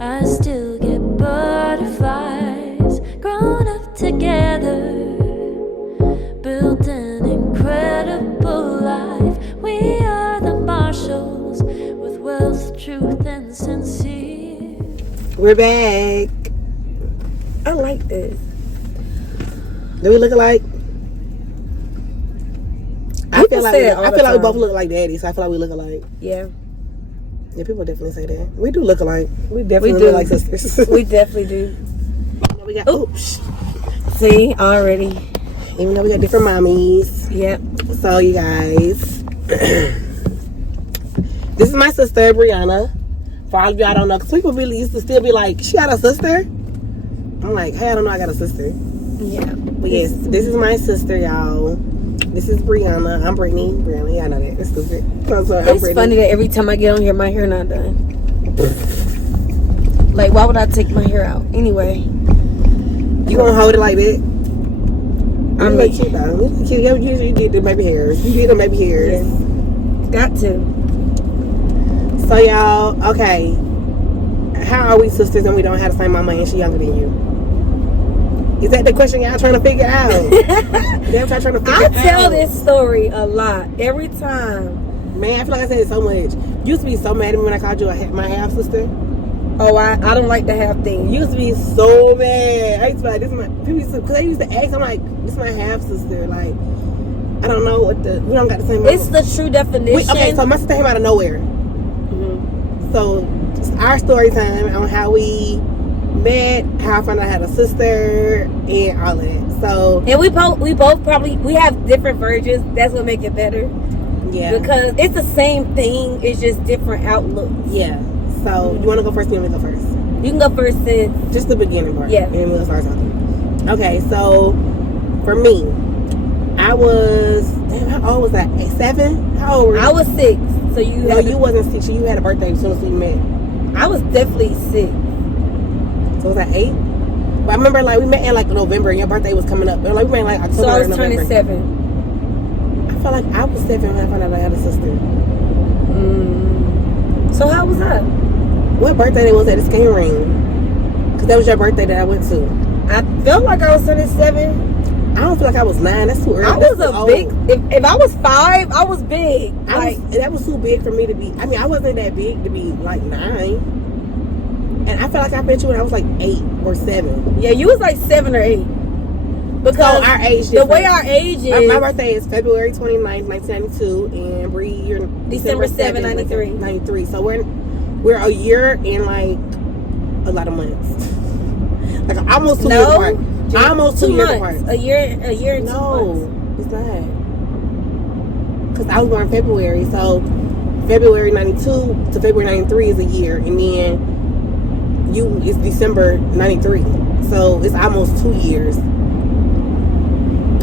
I still get butterflies. Grown up together, built an incredible life. We are the Marshalls with wealth, truth, and sincere. We're back. I like this. Do we look alike? I feel like we both look like daddy, so I feel like we look alike. Yeah. Yeah, people definitely say that. We do look alike. We definitely look like sisters. We definitely do. We got oops. See, already. Even though we got different mommies. Yep. So you guys, this is my sister Brianna. For all of y'all don't know, because people really used to still be like, she got a sister? I'm like, hey, I don't know, I got a sister. Yeah. But yes, this is my sister, y'all. This is Brianna. I'm Brittany. Brianna, y'all know that. It's stupid. It's funny that every time I get on here, my hair not done. Like, why would I take my hair out? Anyway. You gonna hold it like that? I'm like, cute though. You did the baby hairs. You did the baby hairs. Yes. Got to. So y'all, okay. How are we sisters and we don't have the same mama and she younger than you? Is that the question y'all trying to figure out? I tell this story a lot. Every time. Man, I feel like I said it so much. You used to be so mad at me when I called you my half sister. Oh, I don't like the half thing. You used to be so mad. I used to be like, this is my, people used to, because they used to ask, I'm like, this is my half sister. Like, I don't know what we don't got the same mama. It's the true definition. Okay, so my sister came out of nowhere. Mm-hmm. So, just our story time on how we met, how I found out I had a sister, and all of that. So, and we both probably have different versions. That's what make it better. Yeah, because it's the same thing. It's just different outlooks. Yeah. So, you want to go first? You want me to go first? You can go first. Sis. Just the beginning part. Yeah. And then we'll start talking. Okay, so for me, I was how old was I? 7? How old were you? I was 6. So you? No, you wasn't 6. So you had a birthday as soon as we met. I was definitely 6. So was I 8? But I remember like we met in like November and your birthday was coming up. And like we met in like October. So I was November. turning 7. I felt like I was 7 when I found out I had a sister. So how was that? What birthday day was that? The skating ring. Because that was your birthday that I went to. I felt like I was turning 7. I don't feel like I was 9. That's too early. I was big. If I was 5, I was big. That was too big for me to be. I mean, I wasn't that big to be like 9. And I felt like I met you when I was like 8 or 7. Yeah, you was like 7 or 8. Because our age, the way our age is. My birthday is February 29th, 1992, and Bree, you're December 7, 93. 93. So we're a year and like a lot of months. Like almost 2 years apart. Almost 2 years apart. A year and 2 months. No, it's not. Because I was born in February, so February 92 to February 93 is a year, and then it's December 93. So it's almost 2 years.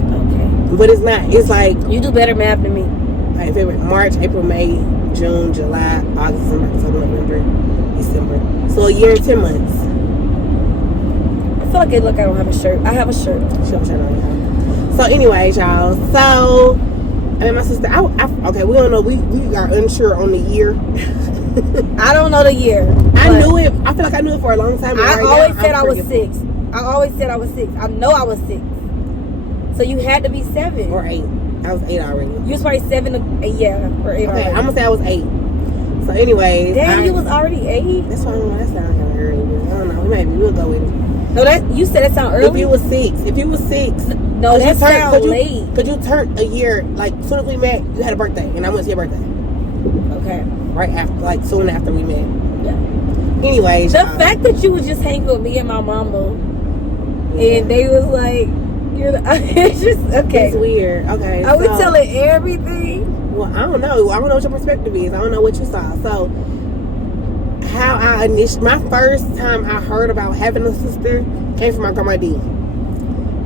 Okay. But it's not. It's like you do better math than me. Like February, March, April, May, June, July, August, September, October, November, December. So a year and 10 months. I feel like I don't have a shirt. I have a shirt. So anyways, y'all. So I mean, my sister. Okay, we don't know. We are unsure on the year. I don't know the year. I knew it. I feel like I knew it for a long time. I always said I was 6. I always said I was 6. I know I was 6. So you had to be 7 or 8. I was 8 already. You was probably 7 or 8, yeah, or 8 already. I'm gonna say I was 8. So anyways, damn, you was already 8. That's why I don't know. That sounds kind of early. I don't know. Maybe we'll go with it. No, you said that sound early. If you was 6, no, that sound late. Could you turn a year like as soon as we met? You had a birthday, and I went to your birthday. Okay. Right after, like soon after we met. Yeah. Anyways, the fact that you was just hanging with me and my mama, and they was like, it's just okay. It's weird. Okay. Are we telling everything? Well, I don't know. I don't know what your perspective is. I don't know what you saw. So, how my first time I heard about having a sister came from my grandma D.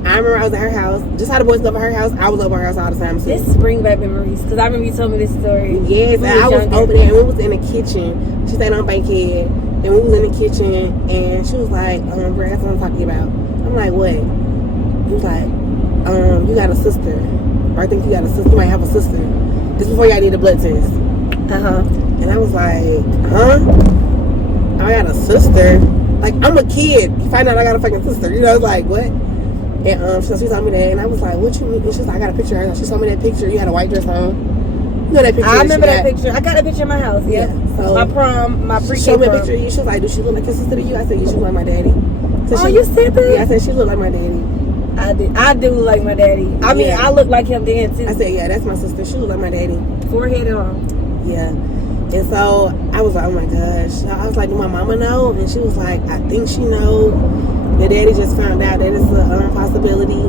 I remember I was at her house. Just how the boys go over her house, I was over her house all the time too. This bring back memories because I remember you told me this story. Yes, I was over there and we was in the kitchen. She stayed on Bankhead, and we was in the kitchen and she was like, Brad, that's what I'm talking about. I'm like, what? He was like, you got a sister. Or I think you got a sister. You might have a sister. This before y'all did a blood test. Uh-huh. And I was like, huh? I got a sister. Like, I'm a kid. You find out I got a fucking sister. You know, it's like, what? And so she told me that, and I was like, what you mean? And she's like, I got a picture. She told me that picture. You had a white dress on. You know that picture? I remember that picture. I got that picture in my house. Yeah. So my prom, my pre-K showed me a prom. picture of you. She was like, do she look like your sister to you? I said, yeah, she look like my daddy. So Oh, you said that? Yeah, I said she look like my daddy. I do look like my daddy. I mean, I look like him then too. I said, yeah, that's my sister. She look like my daddy. Forehead and all. Yeah. And so I was like, oh my gosh. I was like, do my mama know? And she was like, I think she know. Your daddy just found out that it's a possibility.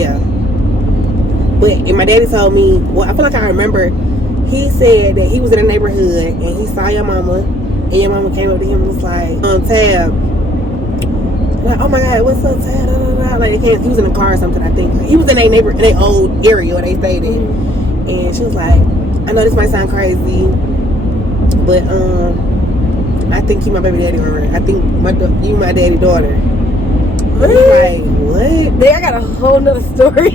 Yeah. But and my daddy told me, well, I feel like I remember, he said that he was in the neighborhood and he saw your mama, and your mama came up to him and was like, Tab. Like, oh my God, what's up, Tab? Da, da, da. Like, he was in a car or something, I think. He was in their neighbor, in their old area where they stayed in. And she was like, I know this might sound crazy, but I think you my baby daddy, or I think you my daddy daughter. Really? Like, what? Then I got a whole nother story.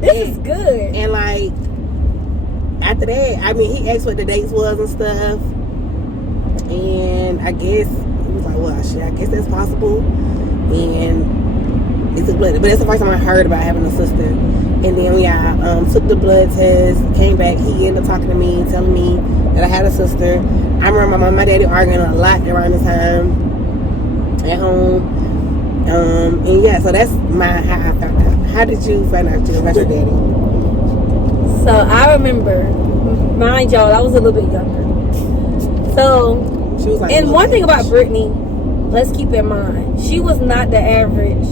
This is good. And like, after that, I mean, he asked what the dates was and stuff. And I guess he was like, well, shit, I guess that's possible. And it's a blood, but it's the first time I heard about having a sister. And then took the blood test, came back. He ended up talking to me, telling me that I had a sister. I remember my mom and my daddy arguing a lot around this time at home. And yeah, so that's how I found out. How did you find out about your daddy? So I remember, mind y'all, I was a little bit younger. So, She was like, and one thing about Brittany, let's keep in mind, she was not the average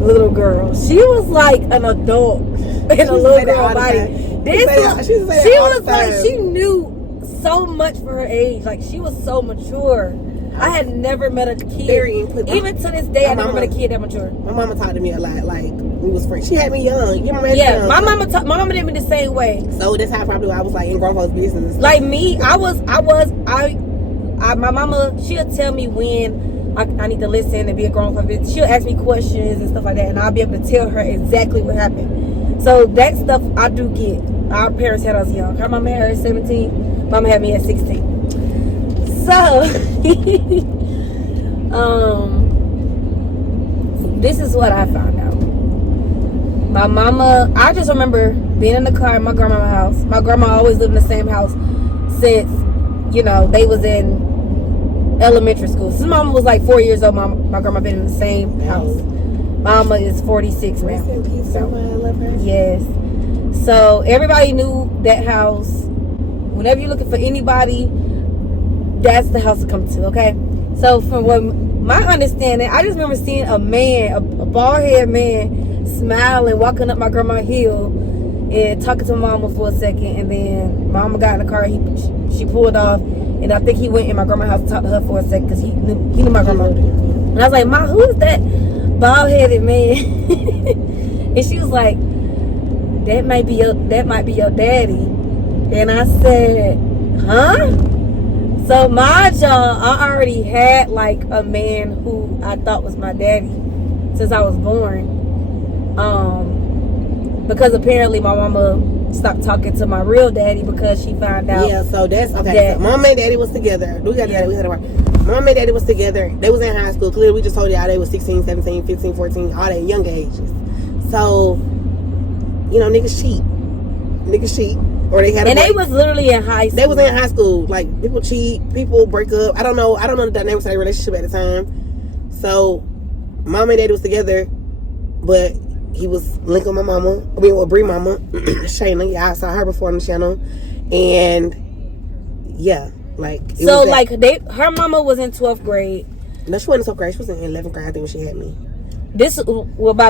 little girl. She was like an adult in a little girl body. She was like, she knew so much for her age. Like, she was so mature. I had never met a kid. Even to this day, I never met a kid that mature. My mama talked to me a lot. Like, we was friends. She had me young. You remember? Yeah, my mama did me the same way. So that's how probably I was like in grown folks' business. Like me, my mama, she'll tell me when I need to listen and be a grown folks' business. She'll ask me questions and stuff like that, and I'll be able to tell her exactly what happened. So that stuff I do get. Our parents had us young. Her mama had her at 17. Mama had me at 16. So, this is what I found out. My mama, I just remember being in the car at my grandma's house. My grandma always lived in the same house since, they was in elementary school. Since mama was like 4 years old, my grandma been in the same house. Mama is 46 now. Rest in peace, Grandma. I love her. Yes. So, everybody knew that house. Whenever you're looking for anybody, that's the house to come to, okay? So from what my understanding, I just remember seeing a man, a bald-headed man, smiling, walking up my grandma's hill and talking to mama for a second, and then mama got in the car, she pulled off, and I think he went in my grandma's house to talk to her for a second because he knew my grandma. And I was like, Ma, who's that bald-headed man? And she was like, that might be your daddy. And I said, huh? So, mind y'all, I already had like a man who I thought was my daddy since I was born. Because apparently my mama stopped talking to my real daddy because she found out. Yeah, so that's okay. So mom and daddy was together. Mom and daddy was together. They was in high school. Clearly, we just told y'all they was 16, 17, 15, 14, all that young ages. So, niggas cheat. Or they had they was literally in high school. They was in high school. Like, people cheat, people break up. I don't know the dynamics of their relationship at the time. So, mom and daddy was together, but he was linked with my mama. With Bree mama, Shayna. Yeah, I saw her before on the channel. And, yeah, like... So, like, her mama was in 12th grade. No, she wasn't in 12th grade. She was in 11th grade, I think, when she had me. By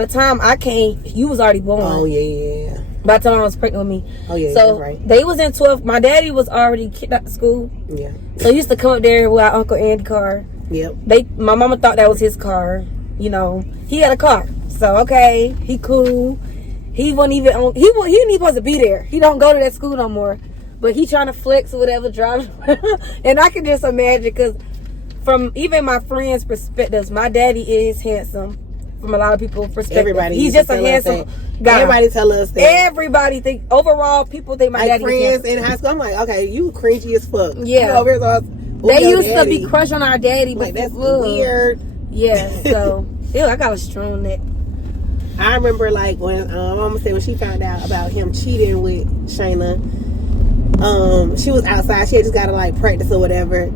the time I came, you was already born. Oh, yeah. By the time I was pregnant with me. Oh, yeah, so that's right. They was in 12th. My daddy was already kicked out of school. Yeah. So he used to come up there with our Uncle Andy's car. Yep. My mama thought that was his car. He had a car. So, okay, he cool. He wasn't even on, he didn't even supposed to be there. He don't go to that school no more. But he trying to flex or whatever, driving. And I can just imagine, because from even my friends' perspectives, my daddy is handsome. from a lot of people's perspective. Everybody. He's just a handsome guy. Everybody tell us that. Everybody think, overall, people think my like daddy friends is in high school. I'm like, okay, you cringy as fuck. Yeah. You over here, so they used to be crushed on our daddy, but like, that's weird. Yeah, so ew, I got a strong neck. I remember like when Mama said when she found out about him cheating with Shayna, she was outside. She had just got to like practice or whatever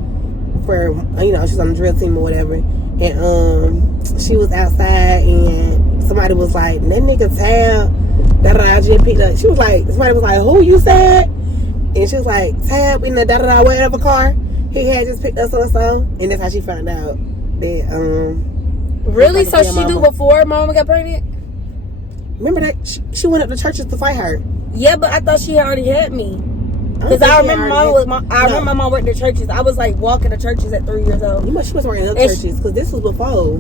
for, you know, she's on the drill team or whatever. And she was outside and somebody was like, that nigga Tab, da-da-da, just picked up. She was like, somebody was like, who you said? And she was like, Tab in the da-da-da whatever car. He had just picked up so-and-so. And that's how she found out that, really? So she knew before Mama got pregnant? Remember that? She went up to churches to fight her. Yeah, but I thought she already had me. Because I remember my mom worked at churches. I was like walking to churches at 3 years old. She must work in other churches because this was before.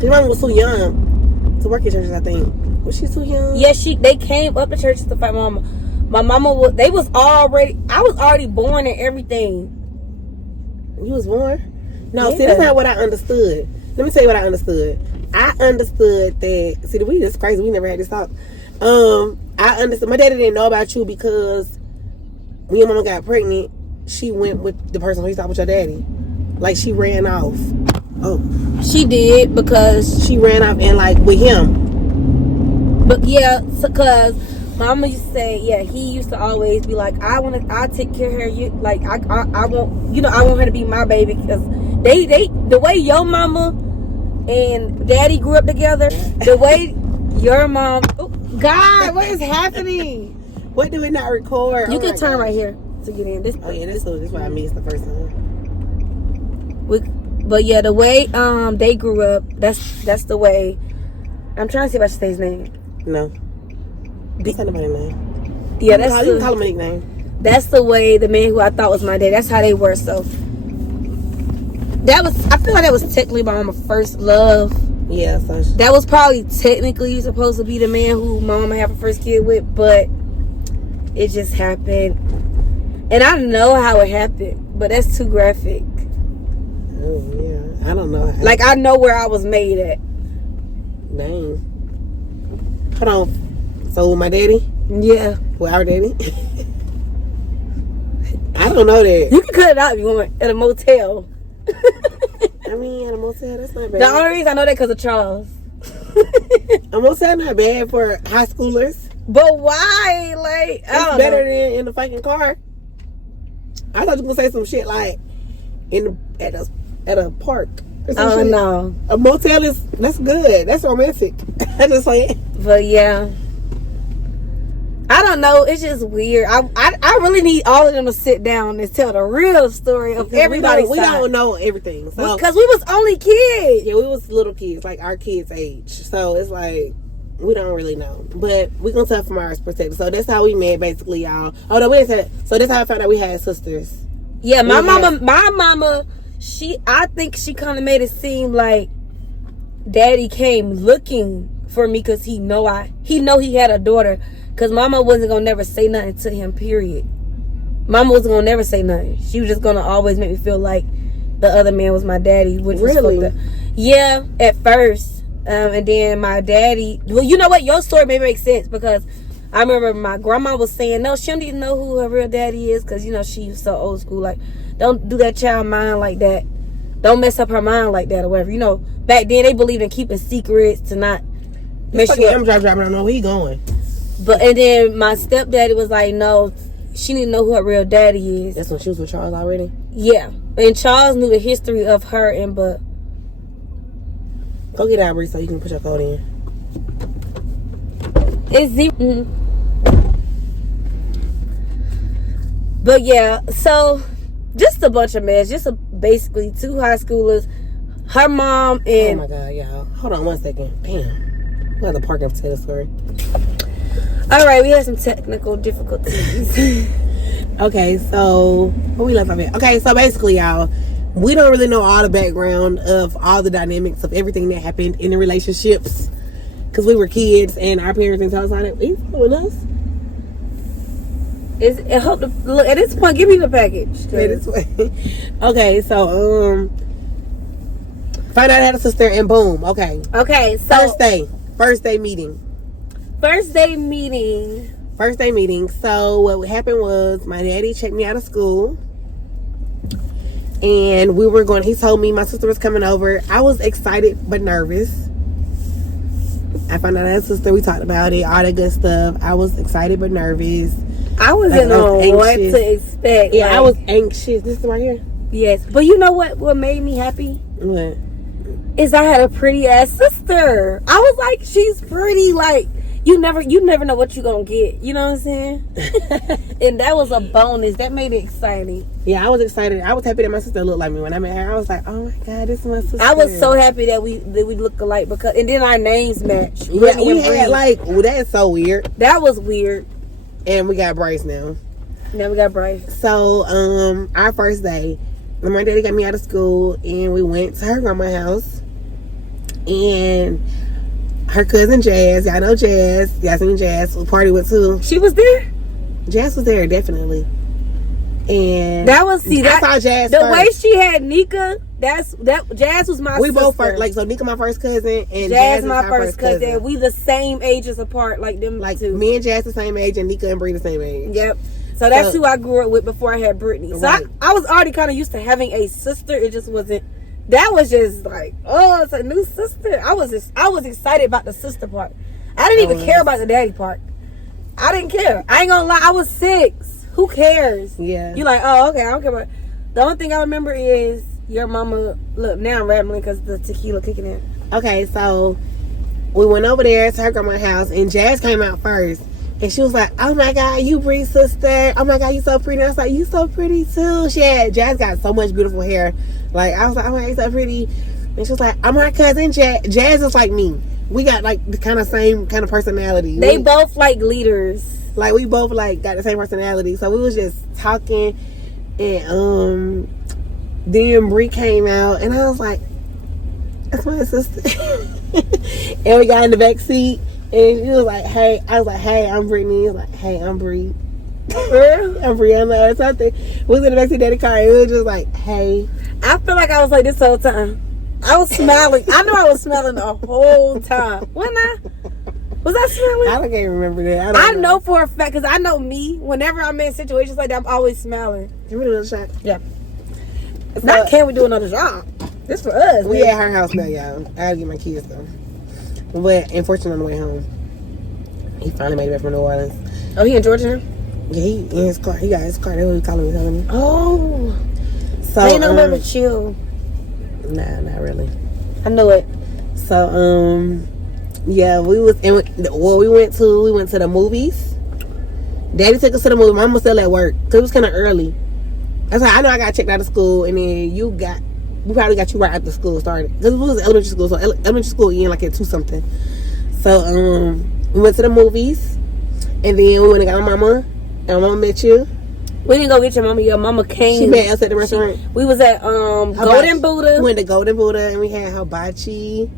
Your mom was too young to work in churches, I think. Was she too young? Yeah, they came up to churches to fight Mama. My mama was. I was already born and everything. You was born? No, Yeah. see, that's not what I understood. Let me tell you what I understood. I understood that. See, we just crazy. We never had this talk. I understood. My daddy didn't know about you because when your mama got pregnant, she went with the person who stopped with your daddy. Like, she ran off. Oh. She did because she ran off and, like, with him. But, yeah, because Mama used to say, yeah, he used to always be like, I take care of her. You, like, I want, you know, I want her to be my baby. Because the way your mama and daddy grew up together, the way your mom, oh, God, what is happening? What do we not record? You can turn right here to get in. Oh yeah, this is why I missed the first time. But yeah, the way they grew up, that's the way. I'm trying to see if I should say his name. No. That's not nobody's name. Yeah, that's you can call him a nickname. That's the way the man who I thought was my dad. That's how they were. So I feel like that was technically my mama's first love. Yeah, so that was probably technically supposed to be the man who my mama had her first kid with, but it just happened. And I know how it happened, but that's too graphic. Oh, yeah. I don't know. Like, I know where I was made at. Dang. Hold on. So, with my daddy? Yeah. With our daddy? I don't know that. You can cut it out if you want at a motel. I mean, at a motel, that's not bad. The only reason I know that because of Charles. A motel not bad for high schoolers. But why? Like, it's better than in the fucking car. I thought you were gonna say some shit like at a park. Oh no, a motel that's good. That's romantic. I just say it. But yeah, I don't know. It's just weird. I really need all of them to sit down and tell the real story of everybody. We don't know everything because we was only kids. Yeah, we was little kids, like our kids' age. So it's like we don't really know, but we gonna tell from our perspective. So that's how we met, basically, y'all. Oh no, wait a second. So that's how I found out we had sisters. Yeah, my mama. I think she kind of made it seem like Daddy came looking for me because he know he had a daughter. Because Mama wasn't gonna never say nothing to him. Period. Mama wasn't gonna never say nothing. She was just gonna always make me feel like the other man was my daddy, which was fucked up. Yeah, at first. And then my daddy, well, you know what? Your story may make sense because I remember my grandma was saying, no, she don't even know who her real daddy is because, you know, she was so old school. Like, don't do that child mind like that. Don't mess up her mind like that or whatever. You know, back then they believed in keeping secrets to not mess you up. I'm driving. I don't know where he going. And then my stepdaddy was like, no, she need to know who her real daddy is. That's when she was with Charles already? Yeah. And Charles knew the history of her but... Go get out, Bree, so you can put your code in. It's zero. Mm-hmm. But yeah, so just a bunch of mess. Basically 2 high schoolers, her mom and... Oh my God, y'all. Hold on 1 second. Damn. We have to park up to tell the story. Alright, we had some technical difficulties. Okay, so where we left off at? Okay, so basically, y'all, we don't really know all the background of all the dynamics of everything that happened in the relationships because we were kids and our parents didn't tell us all that. Are you following us? It helped to, look, at this point, give me the package. Okay, so Find out I had a sister and boom. Okay. Okay, so First day meeting. First day meeting. So what happened was my daddy checked me out of school. And he told me my sister was coming over. I was excited but nervous. I found out I had a sister. We talked about it, all that good stuff. I was excited but nervous. I wasn't know what to expect. Yeah, I was anxious. This is right here. Yes. But you know what made me happy? What? Is I had a pretty ass sister. I was like, she's pretty. Like, you never know what you're gonna get. You know what I'm saying? And that was a bonus. That made it exciting. Yeah, I was excited. I was happy that my sister looked like me when I met her. I was like, oh my God, this is my sister. I was so happy that we look alike and then our names match. Yeah, we had that's so weird. That was weird. And we got Bryce now. Now we got Bryce. So, our first day, my daddy got me out of school and we went to her grandma's house. And her cousin Jazz, y'all know Jazz, y'all seen Jazz, we party with too. She was there? Jazz was there, definitely. And I saw Jazz the first. way she had Nika, Jazz was my we sister. both first, so Nika my first cousin and Jazz is my our first cousin. We the same ages apart, like them two. Me and Jazz the same age and Nika and Bree the same age. Yep. So that's who I grew up with before I had Brittany. So right. I was already kind of used to having a sister. It just wasn't. That was just like, oh, it's a new sister. I was excited about the sister part. I didn't even care about the daddy part. I didn't care. I ain't gonna lie. I was 6. Who cares? Yeah. You're like, oh, okay. I don't care about. The only thing I remember is your mama. Look, now I'm rambling because the tequila kicking in. Okay, so we went over there to her grandma's house and Jazz came out first. And she was like, oh my God, you Bree's sister. Oh my God, you so pretty. And I was like, you so pretty too. Jazz got so much beautiful hair. Like, I was like, oh my God, you so pretty. And she was like, I'm her cousin Jazz. Jazz is like me. We got like the kind of same kind of personality. They both like leaders. Like, we both like got the same personality. So we was just talking. And then Bree came out. And I was like, that's my sister. And we got in the back seat. And she was like, hey. I was like, hey, I'm Brittany. He was like, hey, I'm Bree. I'm Brianna or something. We was in the backseat daddy car and we was just like, hey. I feel like I was like this whole time. I was smiling. I know I was smiling the whole time. Wasn't I? Was I smiling? I can't remember that. I know for a fact, because I know me. Whenever I'm in situations like that, I'm always smiling. Can we do another shot? Yeah. Not can we do another shot? This for us. We at her house now, y'all. I gotta get my kids though. But unfortunately, on the way home, he finally made it back from New Orleans. Oh, he in Georgia? Yeah, he in his car. He got his car. That's what he telling me. Oh. So they ain't no remember chill. Nah, not really. I know it. So, yeah, we went to the movies. Daddy took us to the movie. Mom was still at work because it was kind of early. I was like, I know I got checked out of school, and then we probably got you right after school started because it was elementary school. So elementary school ended like at 2 something. So we went to the movies, and then we went and got my mama. And my mama met you. We didn't go get your mama. Your mama came. She met us at the restaurant. We was at Golden Buddha. We went to Golden Buddha and we had hibachi.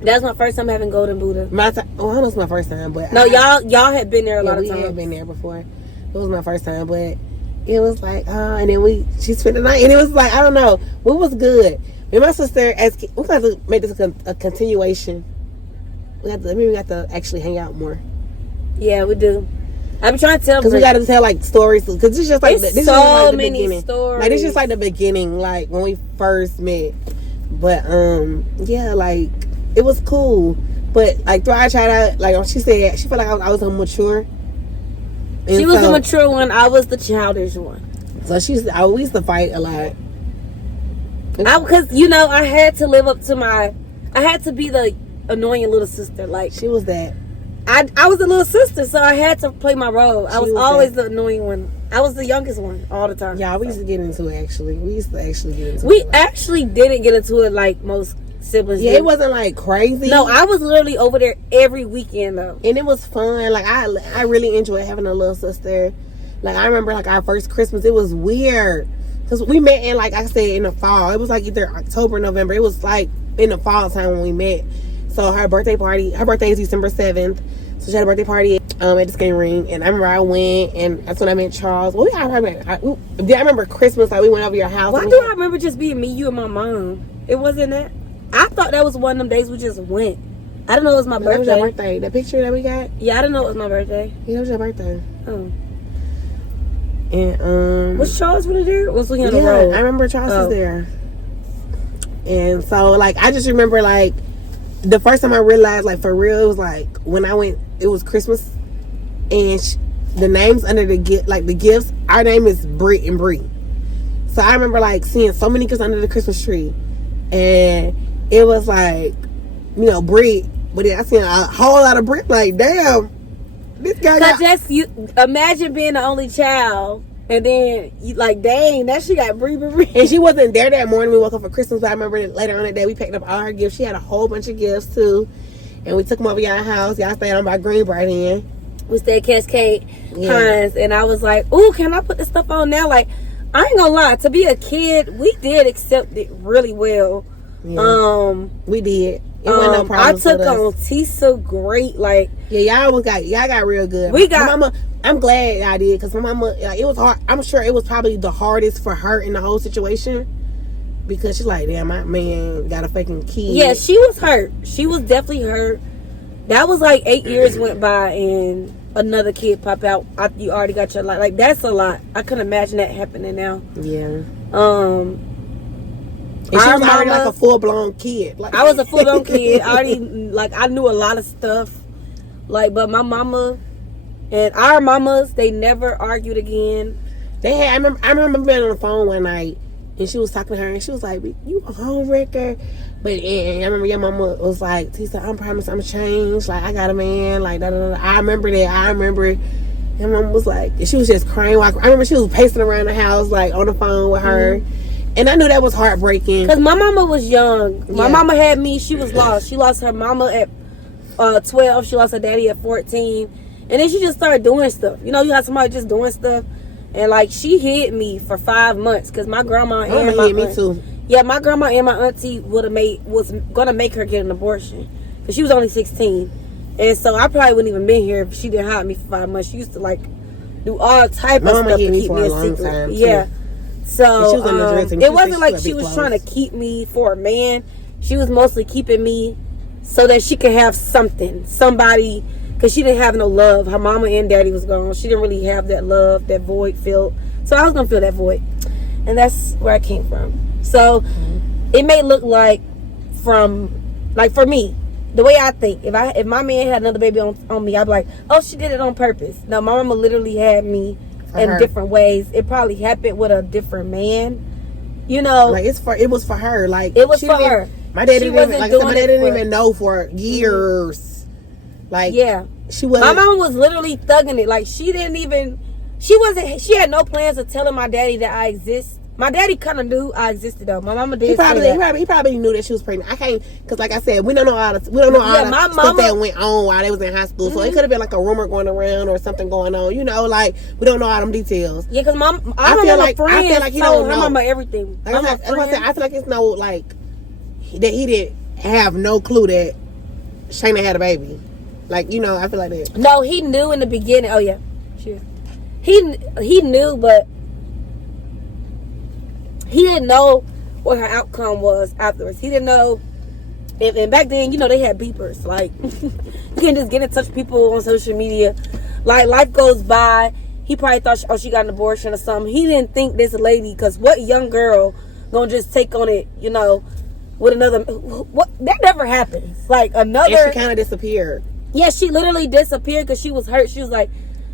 That's my first time having Golden Buddha. I don't know if it's my first time, but y'all had been there a lot of times. We had been there before. It was my first time, but it was like, and then she spent the night, and it was like, I don't know, what was good. Me and my sister, we got to make this a continuation. We got to actually hang out more. Yeah, we do. I've been trying to tell because we got to tell like stories because it's just like this is like the many beginning. Stories. Like this is like the beginning, like when we first met. But yeah, like it was cool. But like throughout I tried out, like she said, she felt like I was mature. And she was the mature one. I was the childish one. So we used to fight a lot. Because I had to live up to I had to be the annoying little sister. Like she was that. I was the little sister, so I had to play my role. I was always the annoying one. I was the youngest one all the time. Yeah, we used to get into it actually. We actually didn't get into it like most siblings. Yeah, it wasn't like crazy. No, I was literally over there every weekend though. And it was fun. Like I really enjoyed having a little sister. Like I remember like our first Christmas, it was weird. Because we met in like I said in the fall. It was like either October or November. It was like in the fall time when we met. So her birthday is December 7th. So she had a birthday party at the skating ring. And I remember I went, and that's when I met Charles. Well, I remember Christmas, like we went over your house. Why do I remember just being me, you, and my mom? It wasn't that? I thought that was one of them days we just went. I didn't know it was my birthday. That was your birthday. The picture that we got? Yeah, I didn't know it was my birthday. Yeah, it was your birthday. Oh. And was Charles really there? Was we on the yeah, road? I remember Charles was there. And so, like, I just remember, like, the first time I realized, like, for real, it was like when I went. It was Christmas, and the names under the the gifts. Our name is Britt and Bree. So I remember, like, seeing so many gifts under the Christmas tree, and it was like, you know, Britt. But then I seen a whole lot of Britt. Like, damn, this guy. Cause that's you. Imagine being the only child. And then, you like, dang, that she got Bree. And she wasn't there that morning. We woke up for Christmas. But I remember later on that day, we picked up all her gifts. She had a whole bunch of gifts, too. And we took them over y'all house. Y'all stayed on by Greenbright Inn. We stayed Cascade Hines. And I was like, ooh, can I put this stuff on now? Like, I ain't gonna lie. To be a kid, we did accept it really well. Yeah. We did. It wasn't no problem. I took on Tisa great. Like, yeah, y'all got real good. My mama, I'm glad I did, because my mama, like, it was hard. I'm sure it was probably the hardest for her in the whole situation, because she's like, damn, my man got a fucking kid. Yeah, she was hurt. She was definitely hurt. That was like 8 years went by and another kid pop out. You already got your life. Like, that's a lot. I couldn't imagine that happening now. Yeah. And she was already like a full-blown kid. Like, I was a full-blown kid. I knew a lot of stuff. Like, but my mama and our mamas, they never argued again. I remember being on the phone one night, and she was talking to her, and she was like, you a homewrecker. But and I remember your mama was like, Tisa, I promise I'm changed. Like, I got a man. Like, da, da, da. I remember that. I remember. Your mama was like, she was just crying. I remember she was pacing around the house, like, on the phone with her. And I knew that was heartbreaking. Because my mama was young. My mama had me. She was lost. She lost her mama at 12. She lost her daddy at 14. And then she just started doing stuff. You know, you have somebody just doing stuff. And, like, she hid me for 5 months. Because my grandma and my me too. Yeah, my grandma and my auntie was going to make her get an abortion. Because she was only 16. And so I probably wouldn't even been here if she didn't hide me for 5 months. She used to, like, do all type of stuff to keep me a secret. Yeah. So it wasn't like she was trying to keep me for a man. She was mostly keeping me so that she could have somebody, because she didn't have no love. Her mama and daddy was gone. She didn't really have that love, that void filled. So I was gonna fill that void, and that's where I came from. So it may look like for me, the way I think, if my man had another baby on me, I'd be like, oh, she did it on purpose. No, my mama literally had me in different ways. It probably happened with a different man, you know. Like, it was for her. Like, it was for her. My dad didn't even know for years. Like, yeah, she was. My mom was literally thugging it. Like, she had no plans of telling my daddy that I exist. My daddy kind of knew I existed, though. My mama did. He probably knew that she was pregnant. I can't, because, like I said, we don't know all the stuff that went on while they was in high school. So it could have been like a rumor going around or something going on. You know, like, we don't know all them details. Yeah, because I feel like he don't know. Mama everything. Like I feel like it's no, like, that he didn't have no clue that Shayna had a baby. Like, you know, I feel like that. No, he knew in the beginning. Oh yeah, sure. He knew, but he didn't know what her outcome was afterwards. He didn't know. And back then, you know, they had beepers. Like, you can just get in touch with people on social media. Like, life goes by. He probably thought, she got an abortion or something. He didn't think this lady, because what young girl gonna just take on it, you know, with another. What, that never happens. Like, another. And she kind of disappeared. Yeah, she literally disappeared because she was hurt. She was like,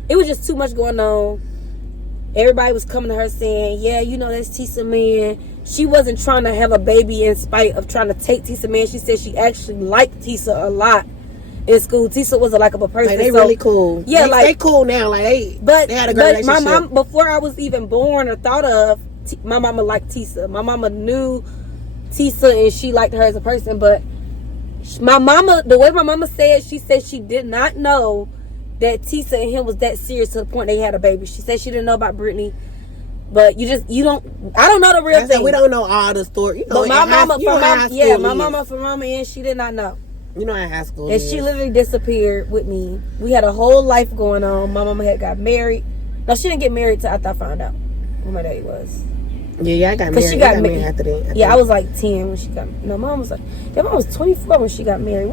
it was just too much going on. Everybody was coming to her saying, yeah, you know, that's Tisa man. She wasn't trying to have a baby in spite of trying to take Tisa man. She said she actually liked Tisa a lot in school. Tisa was a likable person. Like, they really cool. Yeah, they cool now. Like, they had a good relationship. My mom, before I was even born or thought of, my mama liked Tisa. My mama knew Tisa and she liked her as a person. But my mama, the way my mama said, she said she did not know that Tisa and him was that serious to the point they had a baby. She said she didn't know about Brittany. But I don't know the real thing. We don't know all the story. You know, but my mama from mama and she did not know. You know how high school and she literally disappeared with me. We had a whole life going on. My mama had got married. No, she didn't get married till after I found out who my daddy was. Yeah, I got married. Cause she got married after that. Yeah, I was like 10 when she got. No, mom was 24 when she got married.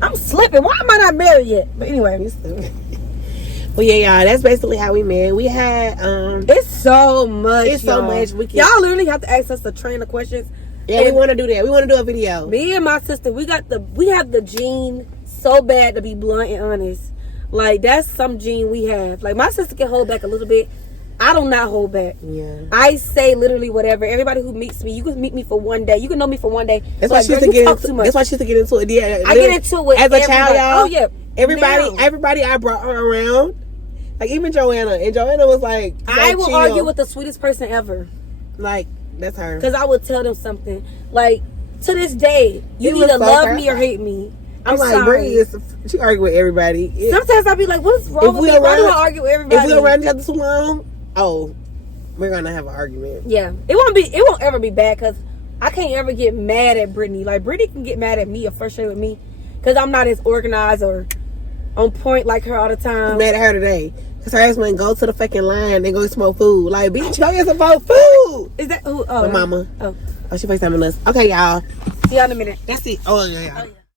I'm slipping. Why am I not married yet? But anyway, well, yeah, y'all. That's basically how we met. We had it's so much. It's so much. Y'all literally have to ask us a train of questions. Yeah, we want to do that. We want to do a video. Me and my sister, we have the gene so bad to be blunt and honest. Like that's some gene we have. Like my sister can hold back a little bit. I do not hold back. Yeah. I say literally whatever. Everybody who meets me, you can meet me for one day. You can know me for one day. That's why she used to get into. That's why she used to get into it. Yeah, I get into it as a child, y'all. Oh yeah. Everybody, I brought her around. Like even Joanna, and Joanna was like, I will chill. argue with the sweetest person ever. Like that's her. Because I would tell them something. Like to this day, you either love me or hate me. I'm like, Bree, she argue with everybody. Sometimes I'll be like, what is wrong with me? Why do I argue with everybody? If we around each other too long, we're gonna have an argument. Yeah, it won't ever be bad because I can't ever get mad at Brittany. Like Brittany can get mad at me or frustrated with me because I'm not as organized or on point like her all the time. I'm mad at her today because her ass went go to the fucking line and go smoke food. Like, bitch, go get some food. Is that who? Oh, my mama. Oh, she FaceTiming us. Okay, y'all. see y'all in a minute. That's it. Oh yeah. Oh, yeah.